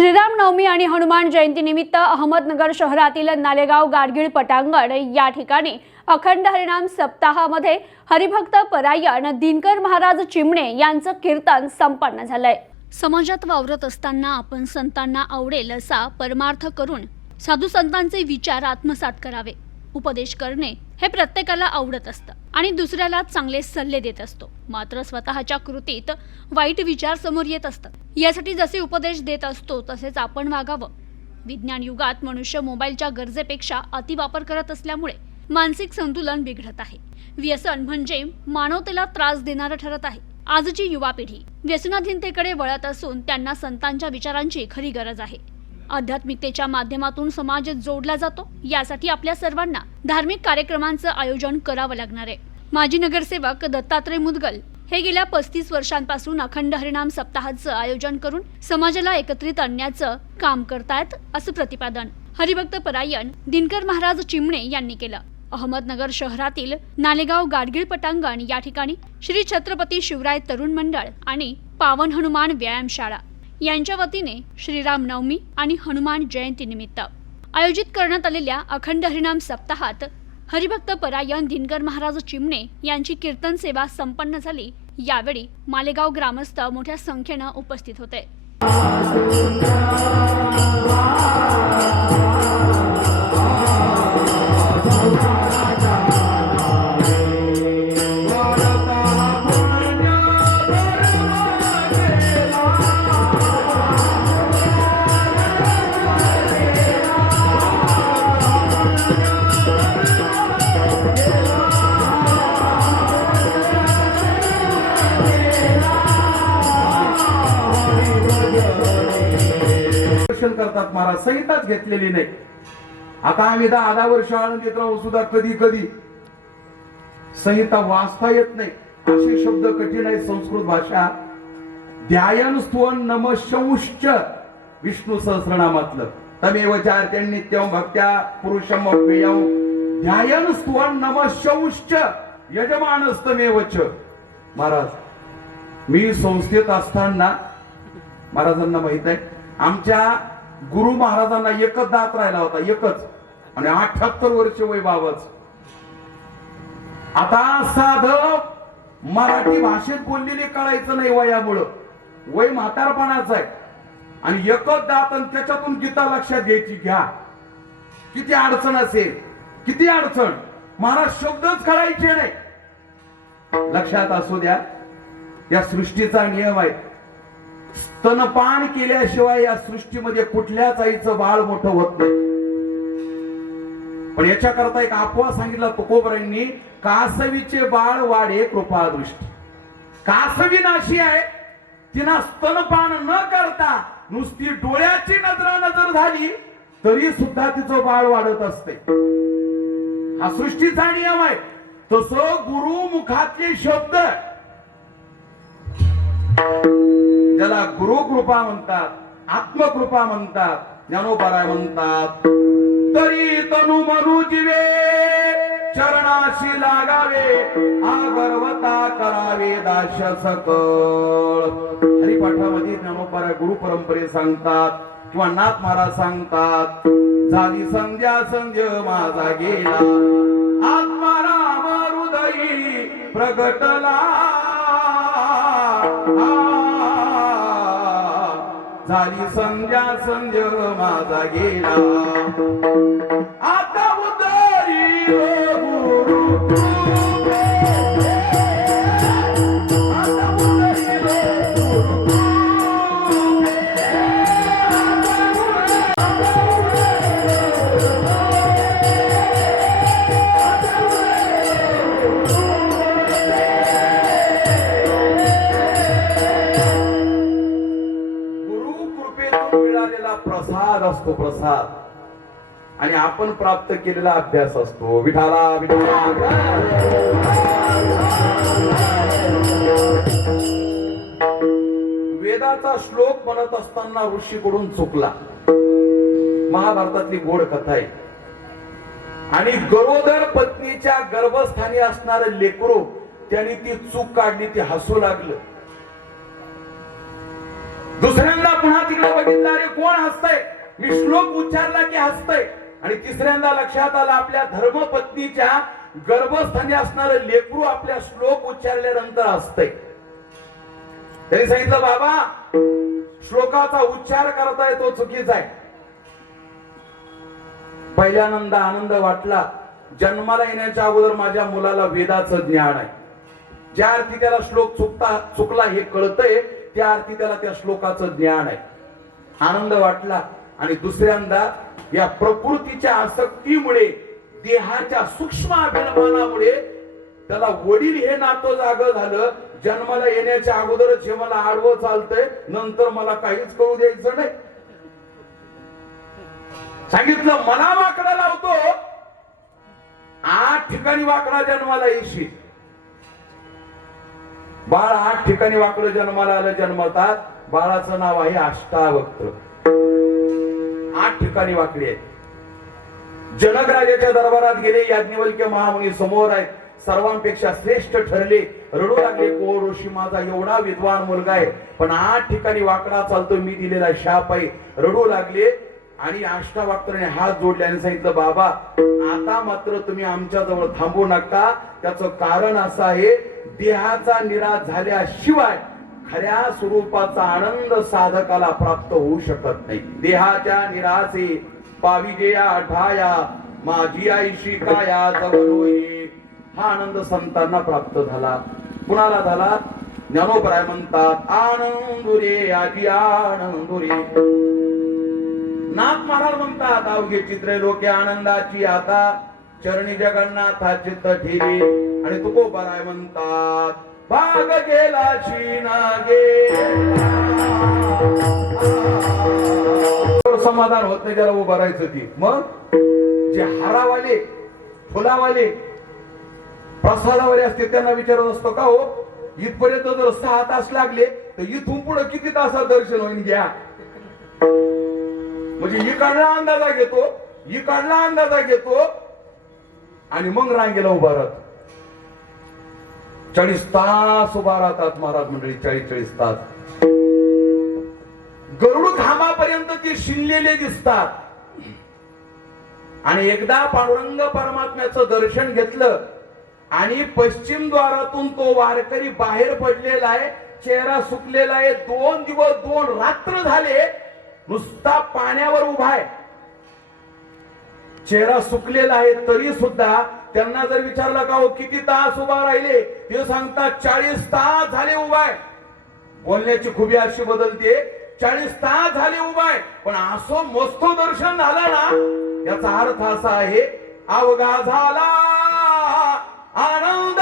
श्रीराम नवमी आणि हनुमान जयंतीनिमित्त अहमदनगर शहरातील नालेगाव गाडगीळ पटांगण या ठिकाणी अखंड हरिनाम सप्ताहामध्ये हरिभक्त परायण दिनकर महाराज चिमणे यांचं कीर्तन संपन्न झालंय. समाजात वावरत असताना आपण संतांना आवडेल असा परमार्थ करून साधू संतांचे विचार आत्मसात करावे. उपदेश करणे हे प्रत्येकाला आवडत असतं आणि दुसऱ्याला चांगले सल्ले देत असतो. मात्र स्वतःच्या कृतीत वाईट विचार समोर येत असतात. यासाठी जसे उपदेश देत असतो तसेच आपण वागावं. विज्ञान युगात मनुष्य मोबाईलच्या गरजेपेक्षा अतिवापर करत असल्यामुळे मानसिक संतुलन बिघडत आहे. व्यसन म्हणजे मानवतेला त्रास देणारं ठरत आहे. आजची युवा पिढी व्यसनाधीनतेकडे वळत असून त्यांना संतांच्या विचारांची खरी गरज आहे. आध्यात्मिकतेच्या माध्यमातून समाज जोडला जातो. यासाठी आपल्या सर्वांना धार्मिक कार्यक्रमांचं आयोजन करावं लागणार आहे. माजी नगरसेवक दत्तात्रय मुदगल हे गेल्या पस्तीस वर्षांपासून अखंड हरिणाम सप्ताहाचं आयोजन करून समाजाला एकत्रित आणण्याचं काम करतायत असं प्रतिपादन हरिभक्त परायण दिनकर महाराज चिमणे यांनी केलं. अहमदनगर शहरातील नालेगाव गाडगीळ पटांगण या ठिकाणी श्री छत्रपती शिवराय तरुण मंडळ आणि पावन हनुमान व्यायामशाळा यांच्या वतीने श्रीराम नवमी आणि हनुमान जयंती निमित्त आयोजित करण्यात आलेल्या अखंड हरिनाम सप्ताहात हरिभक्त परायण दिनकर महाराज चिमणे यांची कीर्तन सेवा संपन्न झाली. यावेळी मालेगाव ग्रामस्थ मोठ्या संख्येनं उपस्थित होते. दर्शन करतात महाराज. संहिताच घेतलेली नाही. आता आम्ही दहा दहा वर्ष आणून देत राहू सुद्धा कधी कधी. संहिता वाचता येत नाही. असे शब्द कठीण आहे संस्कृत भाषा. ध्यायन स्तुवन नम शौश्च. विष्णू सहस्रनामातलं. तमेव चार्त्य नित्यम भक्त्या पुरुषम अव्ययम ध्यायन स्तुवन नम शौश्च. यजमानस्तमेवच महाराज मी संस्थेत असताना महाराजांना माहीत आहे आमच्या गुरु महाराजांना एकच दात राहिला होता एकच. आणि अठ्याहत्तर वर्ष वय बाबच. आता साध मराठी भाषेत बोललेले कळायचं नाही वयामुळं. वय म्हातारपणाच आहे. आणि एकच दात आणि त्याच्यातून गीता लक्षात घ्यायची घ्या. किती अडचण असेल किती अडचण. महाराज शब्दच कळायचे नाही. लक्षात असू द्या या सृष्टीचा नियम आहे. स्तनपान केल्याशिवाय या सृष्टीमध्ये कुठल्याच आईचं बाळ मोठं होत नाही. पण याच्याकरता एक अपवा सांगितला तुकोबरांनी कासवीचे बाळ वाढे कृपा दृष्टी कासवी नाशी आहे तिना स्तनपान न करता नुसती डोळ्याची नजरा नजर झाली तरी सुद्धा तिचं बाळ वाढत असते. हा सृष्टीचा नियम आहे. तसं गुरु मुखातले शब्द त्याला गुरुकृपा म्हणतात आत्मकृपा म्हणतात ज्ञानोपराय म्हणतात. तरी तनु मनु जीवे चरणाशी लागावे आगर्वता करावे दाश सकळ हरिपाठामध्ये ज्ञानोपराय गुरु परंपरे सांगतात किंवा नाथ महाराज सांगतात झाली संध्या संध्य माझा गेला. आत्माराम हृदयी प्रगटला. झाली संध्या संध्या माझा गेला. प्रसाद आणि आपण प्राप्त केलेला अभ्यास असतो. विठाला वेदाचा श्लोक म्हणत असताना ऋषीकडून चुकला. महाभारतातली गोड कथा आहे. आणि गरोदर पत्नीच्या गर्भस्थानी असणार लेकरो त्यांनी ती चूक काढली ती हसू लागलं. दुसऱ्यांदा पुन्हा तिकडे बघितलं अरे कोण हसतंय? मी श्लोक उच्चारला की हसतय? आणि तिसऱ्यांदा लक्षात आलं आपल्या धर्मपत्नीच्या गर्भस्थानी असणार लेकरू आपल्या श्लोक उच्चारल्यानंतर हसतंय. त्यांनी सांगितलं बाबा श्लोकाचा उच्चार करताय तो चुकीचा आहे. पहिल्यानंद आनंद वाटला जन्माला येण्याच्या अगोदर माझ्या मुलाला वेदाचं ज्ञान आहे. ज्या अर्थी त्याला श्लोक चुकता चुकला हे कळतंय त्या अर्थी त्याला त्या श्लोकाचं ज्ञान आहे. आनंद वाटला आणि दुसऱ्यांदा या प्रकृतीच्या आसक्तीमुळे देहाच्या सूक्ष्म अभिमानामुळे त्याला वडील हे नातं जाग झालं. जन्माला येण्याच्या अगोदरच हे मला आडवं चालतंय. नंतर मला काहीच कळू द्यायचं नाही. सांगितलं मला वाकडा लावतो. आठ ठिकाणी वाकडा जन्माला येशील. बाळ आठ ठिकाणी वाकडं जन्माला आलं जन्मतात. बाळाचं नाव आहे अष्टावक्र. आठ ठिकाणी वाकडे आहेत. जनक राजाच्या दरबारात गेले याज्ञवल्क्य महामुनी समोर आहेत सर्वांपेक्षा श्रेष्ठ ठरले रडू लागले को ऋषी माझा एवढा विद्वान मुलगा आहे. पण आठ ठिकाणी वाकडा चालतो मी दिलेला शाप आहे रडू लागले आणि अष्टावक्राने हात जोडले आणि सांगितलं बाबा आता मात्र तुम्ही आमच्या जवळ थांबू नका. त्याचं कारण असं आहे देहाचा निराश झाल्याशिवाय खऱ्या स्वरूपाचा आनंद साधकाला प्राप्त होऊ शकत नाही. देहाच्या निरासे पाविजेया ठाया माझी आईशी काया जवळ हा आनंद संतांना प्राप्त झाला. कुणाला झाला? ज्ञानोपराय म्हणतात आनंदुरे आजी आनंदुरे नाथ महाराज म्हणतात अवघे चित्रे लोके आनंदाची आता. चरणी जगन्नाथा चित्त ठेवी. आणि तुकोबराय म्हणतात भाग गेला गे समाधान होत नाही त्याला उभं राहायचं ती मग? जे हारावाले फुलावाले प्रसादावाले असते त्यांना विचारत असतो का हो? इथपर्यंत जर सहा तास लागले तर इथून पुढे किती तासात दर्शन होईल घ्या? म्हणजे इकडला अंदाजा घेतो इकडला अंदाजा घेतो आणि मग रांगेला उभा राहतो. चाळीस तास उभा राहतात महाराज मंडळी चाळीस चाळीस तास. गरुड खांबापर्यंत ते शिनलेले दिसतात. आणि एकदा पांडुरंग परमात्म्याचं दर्शन घेतलं आणि पश्चिम द्वारातून तो वारकरी बाहेर पडलेला आहे चेहरा सुकलेला आहे दोन दिवस दोन रात्र झाले नुसता पाण्यावर उभा आहे. चेहरा सुकलेला आहे तरी सुद्धा त्यांना जर विचारलं का हो किती तास उभा राहिले? ते सांगतात चाळीस तास झाले उभाय बोलण्याची खुबी अशी बदलते चाळीस तास झाले उभाय पण असं मस्त दर्शन झाला ना याचा अर्थ असा आहे अवघा झाला आनंद.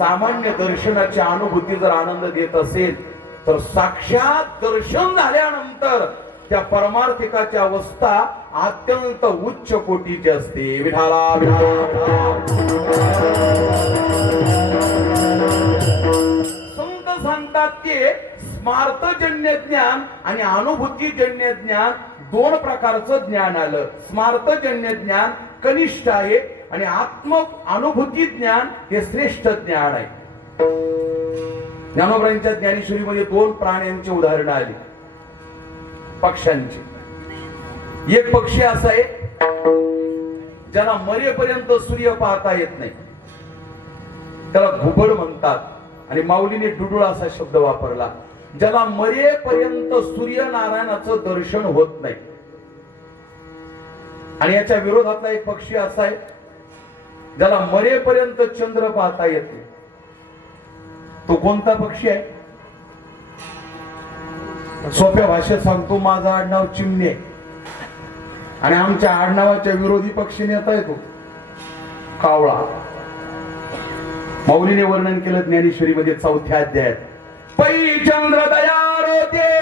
सामान्य दर्शनाची अनुभूती जर आनंद देत असेल तर साक्षात दर्शन झाल्यानंतर त्या परमार्थिकाची अवस्था अत्यंत उच्च कोटीची असते. विठाला संत सांगतात की स्मार्थजन्य ज्ञान आणि अनुभूतीजन्य ज्ञान दोन प्रकारचं ज्ञान आलं. स्मार्थजन्य ज्ञान कनिष्ठ आहे आणि आत्म अनुभूती ज्ञान हे श्रेष्ठ ज्ञान आहे. ज्ञानोबरांच्या ज्ञानेश्वरीमध्ये दोन प्राण्यांची उदाहरण आली. पक्ष्यांची. एक पक्षी असा आहे ज्याला मरेपर्यंत सूर्य पाहता येत नाही. त्याला घुबड म्हणतात आणि माऊलीने डुडुळ असा शब्द वापरला ज्याला मरेपर्यंत सूर्यनारायणाचं दर्शन होत नाही. आणि याच्या विरोधातला एक पक्षी असा आहे ज्याला मरेपर्यंत चंद्र पाहता येत. नाही तो कोणता पक्षी आहे? सोप्या भाषेत सांगतो माझं आडनाव चिमणी आहे. आणि आमच्या आडनावाच्या विरोधी पक्षी नेता येतो कावळा. मौलीने वर्णन केलं ज्ञानेश्वरी मध्ये चौथ्या अध्यायात. पै चंद्र दयारोते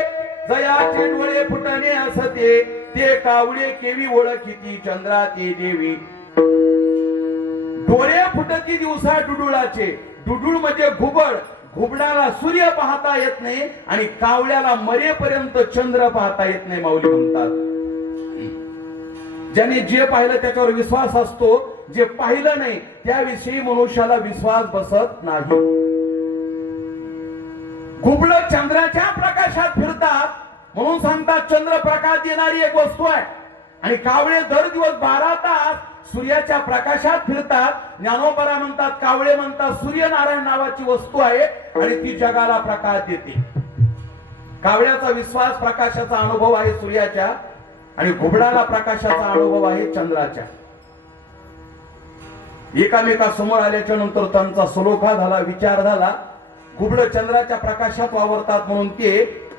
जयाचे डोळे फुटणे असते. ते कावळे केवी ओळखिती चंद्राचे देवी. डोळे दिवसा डुडुळाचे. डुडुळ म्हणजे घुबड. घुबडाला सूर्य पाहता येत नाही आणि कावळ्याला मरेपर्यंत चंद्र पाहता येत नाही माऊली म्हणतात. ज्याने जे पाहिलं त्याच्यावर विश्वास असतो जे पाहिलं नाही त्याविषयी मनुष्याला विश्वास बसत नाही. घुबड चंद्राच्या प्रकाशात फिरतात. म्हणून सांगतात चंद्र प्रकाश देणारी एक वस्तू आहे. आणि कावळे दर दिवस बारा तास सूर्याच्या प्रकाशात फिरतात. ज्ञानोपरा म्हणतात कावळे म्हणतात सूर्यनारायण नावाची वस्तू आहे आणि ती जगाला प्रकाश देते. कावळ्याचा विश्वास प्रकाशाचा अनुभव आहे सूर्याच्या आणि घुबडाला प्रकाशाचा अनुभव आहे चंद्राच्या. एकामेका समोर आल्याच्यानंतर त्यांचा सलोखा झाला विचार झाला. घुबड चंद्राच्या प्रकाशात वावरतात म्हणून ते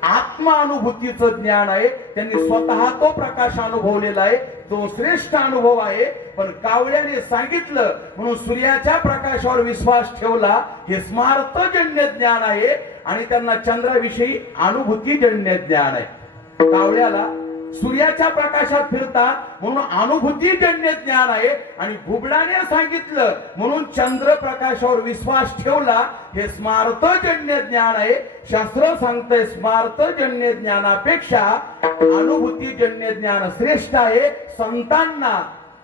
आत्मानुभूतीचं ज्ञान आहे. त्यांनी स्वतः तो प्रकाश अनुभवलेला आहे. तो श्रेष्ठ अनुभव आहे. पण कावळ्याने सांगितलं म्हणून सूर्याच्या प्रकाशावर विश्वास ठेवला हे स्मार्थजन्य ज्ञान आहे. आणि त्यांना चंद्राविषयी अनुभूतीजन्य ज्ञान आहे. कावळ्याला सूर्याच्या प्रकाशात फिरतात म्हणून अनुभूतीजन्य ज्ञान आहे. आणि भुबडाने सांगितलं म्हणून चंद्र प्रकाशावर विश्वास ठेवला हे स्मार्थजन्य ज्ञान आहे. शास्त्र सांगतंय स्मार्थजन्य ज्ञानापेक्षा अनुभूतीजन्य ज्ञान श्रेष्ठ आहे. संतांना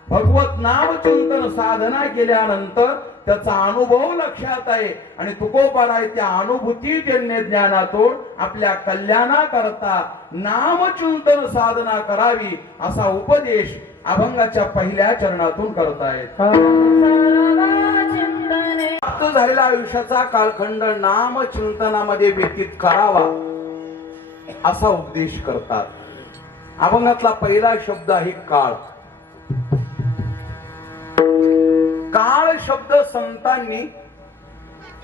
भगवत नाम चिंतन साधना केल्यानंतर त्याचा अनुभव लक्षात आहे. आणि तुकोबाराय त्या अनुभूतीजन्य ज्ञानातून आपल्या कल्याणाकरता नामचिंतन साधना करावी असा उपदेश अभंगाच्या पहिल्या चरणातून करतायत प्राप्त झालेला आयुष्याचा कालखंड नाम चिंतनामध्ये व्यतीत करावा असा उपदेश करतात. अभंगातला पहिला शब्द आहे काळ. काळ शब्द संतांनी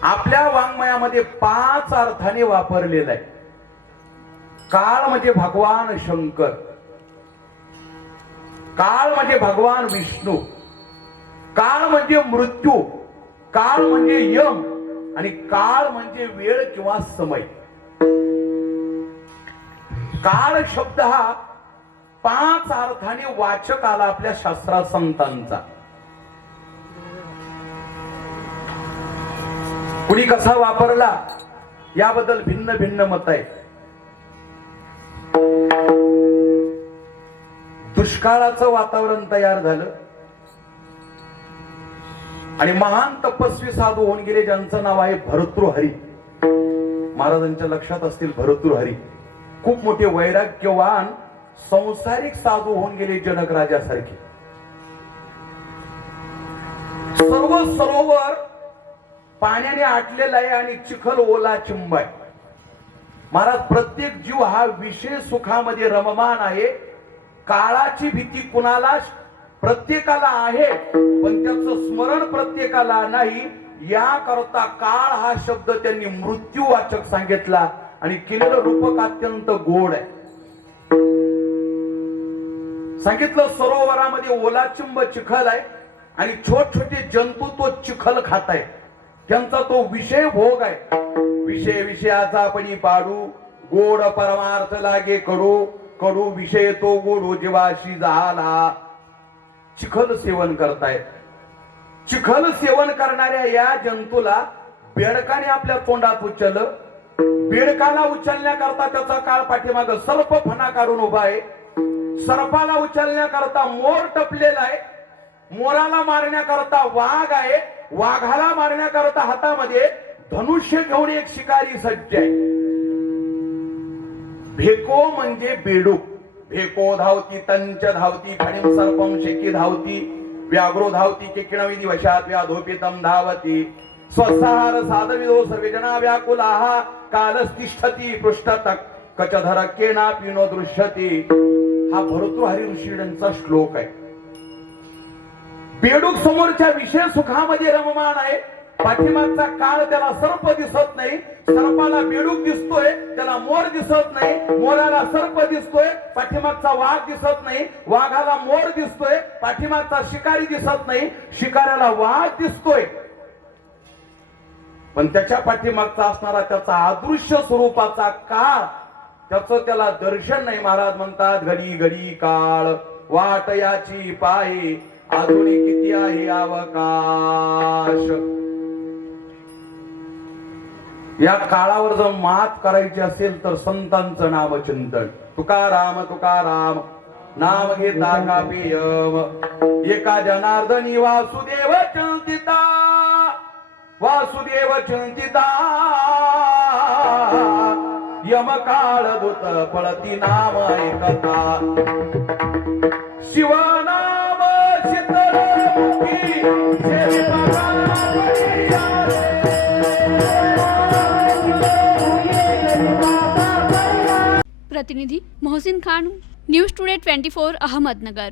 आपल्या वाङ्मयामध्ये पाच अर्थाने वापरलेला आहे. काळ म्हणजे भगवान शंकर. काळ म्हणजे भगवान विष्णू. काळ म्हणजे मृत्यू. काळ म्हणजे यम. आणि काळ म्हणजे वेळ किंवा समय. काळ शब्द हा पाच अर्थाने वाचक आला आपल्या शास्त्रात संतांचा कुणी कसा वापरला याबद्दल भिन्न भिन्न मत आहे दुष्काळाचं वातावरण तयार झालं. आणि महान तपस्वी साधू होऊन गेले ज्यांचं नाव आहे भरतृहरी महाराजांच्या लक्षात असतील भरतृहरी खूप मोठे वैराग्यवान संसारिक साधू होऊन गेले जनक राजासारखे. सर्व सरोवर पाण्याने आटलेला आहे आणि चिखल ओला चिंब आहे महाराज प्रत्येक जीव हा विषय सुखामध्ये रममान आहे. काळाची भीती कुणाला प्रत्येकाला आहे पण त्याचं स्मरण प्रत्येकाला नाही. या करता काळ हा शब्द त्यांनी मृत्यूवाचक सांगितला आणि केलेलं रूपक अत्यंत गोड आहे. सांगितलं सरोवरामध्ये ओलाचिंब चिखल आहे आणि छोट छोटे जंतू तो चिखल खात आहे त्यांचा तो विषय भोग आहे. विषय विषयाचा पणी पाडू. गोड परमार्थ लागे करू. करू विषय तो गोड हो जीवाशी झाला. चिखल सेवन करतायत चिखल सेवन करणाऱ्या या जंतूला बेडकाने आपल्या तोंडात उचललं. बेडकाला उचलण्याकरता त्याचा काळ पाठीमाग सर्प फणा काढून उभा आहे. सर्पाला उचलण्याकरता मोर टपलेला आहे. मोराला मारण्याकरता वाघ आहे. वाघाला मारण्याकरता हातामध्ये धनुष्य घेऊन एक शिकारी सज्ज आहे. भेको म्हणजे बेडूक भेको धावती तंच धावती फणीम सर्पम शेकी धावती व्याघ्रो धावती किकिणविधी वशात व्याधोपितम धावती. स्वसहार साधविधो सर्वजना व्याकुलाहा कालस्तिष्ठती पृष्ठतक कचधर केना पिनो दृश्यती. हा भरतृहरी ऋषीडांचा श्लोक आहे. बेडूक समोरच्या विषय सुखामध्ये रममान आहे. पाठीमागचा काळ त्याला सर्प दिसत नाही. सर्पाला बेडूक दिसतोय त्याला मोर दिसत नाही. मोराला सर्प दिसतोय पाठीमागचा वाघ दिसत नाही. वाघाला मोर दिसतोय पाठीमागचा शिकारी दिसत नाही. शिकाऱ्याला वाघ दिसतोय. पण त्याच्या पाठीमागचा असणारा त्याचा अदृश्य स्वरूपाचा काळ त्याचं त्याला दर्शन नाही महाराज म्हणतात. घडी घडी काळ वाट याची पायी आधुनिक किती आहे अवकाश? या काळावर जर मात करायची असेल तर संतांचं नाव चिंतन. तुकाराम तुकाराम नाम घेता का पियम? एका जनार्दनी वासुदेव चिंतिता वासुदेव चिंतिता. यम काळ दूत पळती नाम ऐकता. शिवनाम प्रतिनिधी Mohsin Khan news today twenty four Ahmednagar.